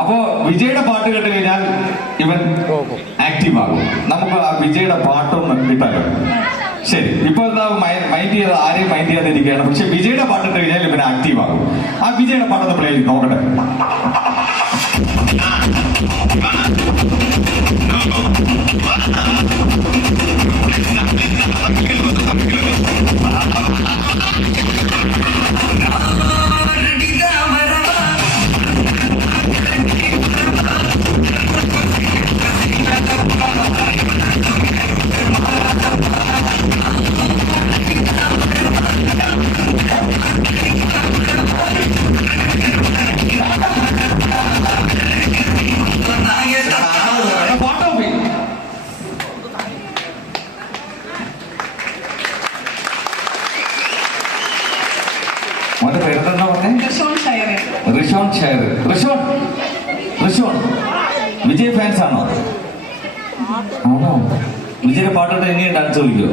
അപ്പോ വിജയുടെ പാട്ട് കേട്ട് കഴിഞ്ഞാൽ ഇവൻ ആക്റ്റീവ് ആകും. നമുക്ക് ആ വിജയുടെ പാട്ടൊന്ന് കിട്ടാലോ? ശരി, ഇപ്പൊ മൈൻഡ് ചെയ്ത് ആരെയും മൈൻഡ് ചെയ്യാതിരിക്കുകയാണ്. പക്ഷെ വിജയുടെ പാട്ടിട്ട് കഴിഞ്ഞാൽ ഇവൻ ആക്റ്റീവ് ആകും. ആ വിജയുടെ പാട്ടൊന്ന് പ്ലേ ചെയ്ത് നോക്കട്ടെ. മോന്റെ പേരെന്താ പറഞ്ഞേ? റിഷോൺ ഷെയർ. റിഷോൺ വിജയ് ഫാൻസ് ആണോ? ആണോ? വിജയുടെ പാട്ടോട്ട് എങ്ങനെ ഡാൻസ് കളിക്കോ?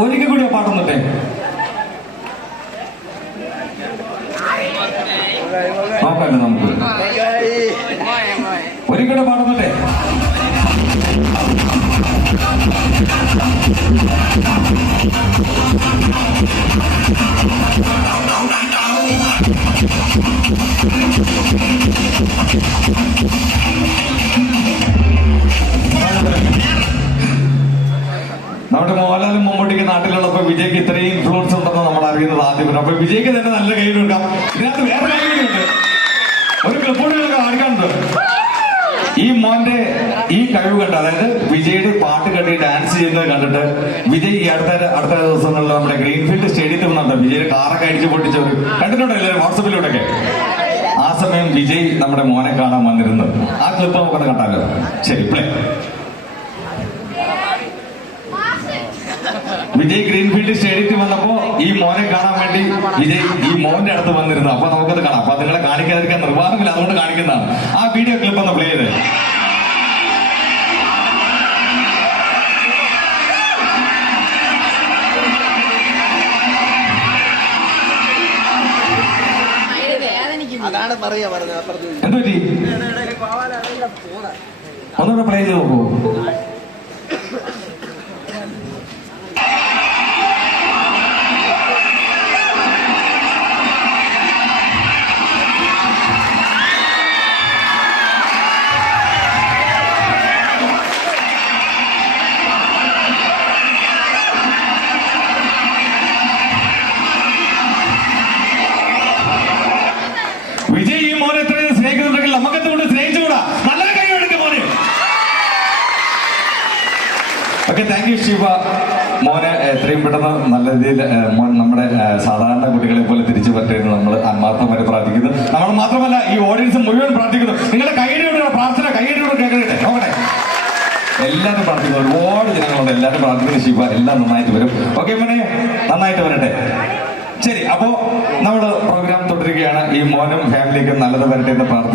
ഒരിക്കൽ കൂടി ആ പാട്ടൊന്നിട്ടെ. നോക്കല്ലേ നമുക്ക് ഒരിക്കലും പാടുന്നില്ലേ? നമ്മുടെ മോഹൻലാലും മമ്മൂട്ടിക്ക് നാട്ടിലുള്ളപ്പോ വിജയ്ക്ക് ഇത്രയും ഇൻഫ്ലുവൻസ് ഉണ്ടെന്ന് നമ്മൾ അറിയുന്നത് ആദ്യം. അപ്പൊ വിജയ്ക്ക് തന്നെ നല്ല കൈ കൊടുക്കാം. ഇതിനകത്ത് വേറെ കാര്യങ്ങളുണ്ട്, ഒരു ക്ലിപ്പുകളൊക്കെ കാണിക്കാനുണ്ട്. ഈ മോന്റെ ഈ കഴിവ് കണ്ട്, അതായത് വിജയുടെ പാട്ട് കണ്ടി ഡാൻസ് ചെയ്യുന്നത് കണ്ടിട്ട് വിജയ് ഈ അടുത്ത ദിവസങ്ങളിൽ നമ്മുടെ ഗ്രീൻഫീൽഡ് സ്റ്റേഡിയത്തിൽ വന്നുണ്ട്. വിജയുടെ കാറൊക്കെ അടിച്ചു പൊട്ടിച്ചവർ കണ്ടിട്ടുണ്ടോ എല്ലാവരും വാട്സപ്പിലൂടെയൊക്കെ? ആ സമയം വിജയ് നമ്മുടെ മോനെ കാണാൻ വന്നിരുന്നു. ആ ക്ലിപ്പ് നമുക്കൊന്ന് കണ്ടാലോ? ശരി, പ്ലേ. വിജയ് ഗ്രീൻഫീൽഡ് സ്റ്റേഡിയത്തിൽ വന്നപ്പോ ഈ മോനെ കാണാൻ വേണ്ടി വിജയ് ഈ മോന്റെ അടുത്ത് വന്നിരുന്നു. അപ്പൊ നമുക്കത് കാണാം. അപ്പൊ നിങ്ങളെ കാണിക്കാതിരിക്കാൻ നിർവാഹമില്ല, അതുകൊണ്ട് കാണിക്കുന്നതാണ്. ആ വീഡിയോ ക്ലിപ്പ് ഒന്ന് പ്ലേ ചെയ്ത്. എന്തുപറ്റി? ഒന്നുകൂടെ പ്ലേ ചെയ്ത് നോക്കൂ. വിജയ് ഈ മോനെ എത്രയും സ്നേഹിക്കുന്നുണ്ടെങ്കിൽ നമുക്കെന്തുകൊണ്ട് സ്നേഹിച്ചുകൂടാ? നല്ലൊരു കൈ എടുക്കും മോനെ. Okay, thank you Shiva. മോനെ എത്രയും പെട്ടെന്ന് നല്ല രീതിയിൽ മോൻ നമ്മുടെ സാധാരണ കുട്ടികളെ പോലെ തിരിച്ചു പറ്റുമെന്ന് നമ്മൾ ആത്മാർത്ഥമായി പ്രാർത്ഥിക്കുന്നു. നമ്മൾ മാത്രമല്ല, ഈ ഓഡിയൻസ് മുഴുവൻ പ്രാർത്ഥിക്കുന്നു. നിങ്ങളുടെ കൈയടിയോടുള്ള പ്രാർത്ഥന കൈയടിയോട് കേൾക്കട്ടെ. നോക്കട്ടെ, എല്ലാവരും പ്രാർത്ഥിക്കുന്നു. ഒരുപാട് ജനങ്ങളുണ്ട്, എല്ലാവരും പ്രാർത്ഥിക്കുന്നു. ശിവ എല്ലാം നന്നായിട്ട് വരും. ഓക്കെ മോനെ, നന്നായിട്ട് വരട്ടെ. ശരി, അപ്പോ നമ്മള് പ്രോഗ്രാം തുടരുകയാണ്. ഈ മോനും ഫാമിലിക്കും നല്ലത് വരട്ടെ എന്ന് പ്രാർത്ഥിക്കുന്നു.